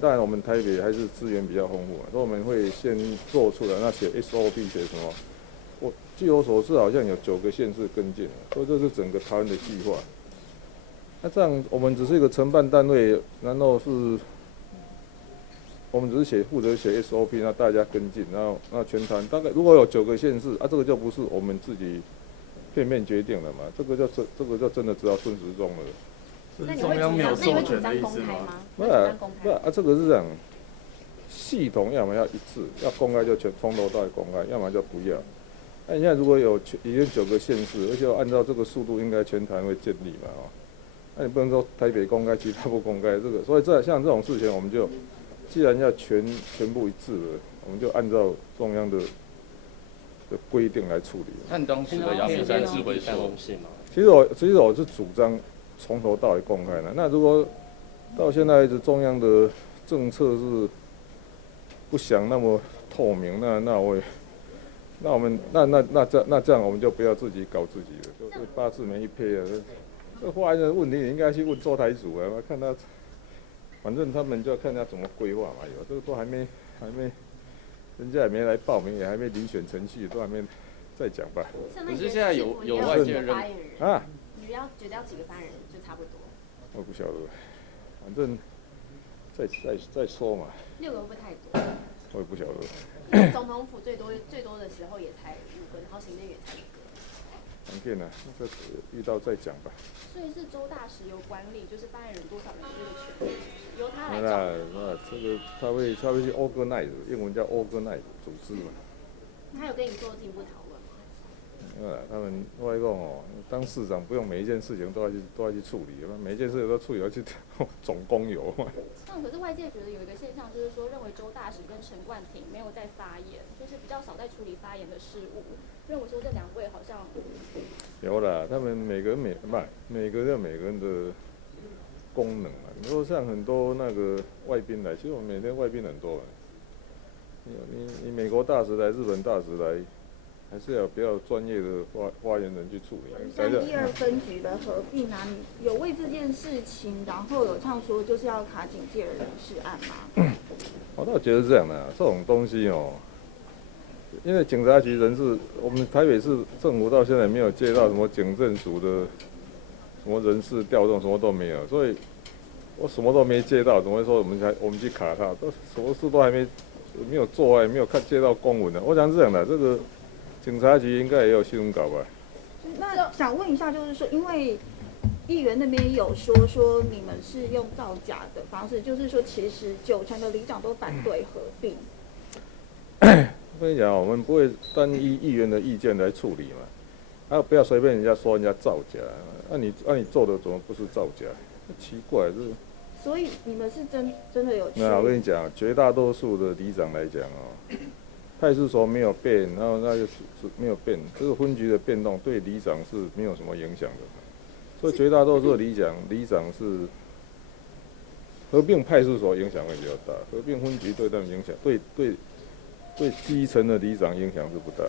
当然我们台北还是资源比较丰富嘛，所以我们会先做出来，那写 SOP 写什么？据我所知，好像有9个县市跟进了，所以这是整个台湾的计划。那这样我们只是一个承办单位，然后是，我们只是负责写 SOP， 那大家跟进，然后那全台大概如果有9个县市啊，这个就不是我们自己片面决定了嘛，这个就真的只要顺时钟了。那你会主张公开吗？不啊，这个是这样，系统要么要一致，要公开就从头到尾公开，要么就不要。那你现在如果已经9个县市，而且按照这个速度，应该全台会建立嘛，那你不能说台北公开，其他不公开，这个，所以像这种事情，我们就既然要全部一致的，我们就按照中央的规定来处理。看当时的阳明山智慧说，其实我是主张从头到尾公开的。那如果到现在的中央的政策是不想那么透明，那这样我们就不要自己搞自己了，就是8字没一撇啊。这发言的问题你应该去问周台主啊，看他，反正他们就要看他怎么规划嘛。这个都还没，人家也没来报名，也还没遴选程序，都还没再讲吧。可是现在有外界人啊，你觉得要几个发言人就差不多？我不晓得，反正再说嘛。6个会不会太多？我也不晓得。因为总统府最多的时候也才5个，然后行政院也才1个。很骗啊，这遇到再讲吧。所以是周大使有管理，就是发言人多少人这个权利，由他来找。这个他会去 organize， 英文叫 organize 组织嘛。他有跟你做进一步讨论吗？他们外公当市长不用每一件事情都要去处理，每一件事情都处理要去总公有嘛。可是外界觉得有一个现象，就是说认为周大使跟陈冠廷没有在发言，就是比较少在处理发言的事务，认为说这2位好像有啦，他们每个人的功能啊。你说像很多那个外宾来，其实我们每天外宾很多。你美国大使来，日本大使来，还是要比较专业的发言人去处理。像1、2分局的合并啊，你有为这件事情，然后有唱说就是要卡警戒的人事案吗？我倒觉得是这样的，这种东西因为警察局人事，我们台北市政府到现在没有接到什么警政署的什么人事调动，什么都没有，所以我什么都没接到，怎么会说我们去卡他？都什么事都还没有做，也没有接到公文的。我想是这样的，这个警察局应该也有新闻稿吧？那想问一下，就是说，因为议员那边有说你们是用造假的方式，就是说其实90%的里长都反对合并。我跟你讲，我们不会单依议员的意见来处理嘛，不要随便人家说人家造假，你做的怎么不是造假？奇怪，这。所以你们是真的有去？那我跟你讲，绝大多数的里长来讲派出所没有变，然后那就是没有变，这个分局的变动对里长是没有什么影响的，所以绝大多数的里长是合并派出所影响会比较大，合并分局对他们影响，对基层的里长影响是不大。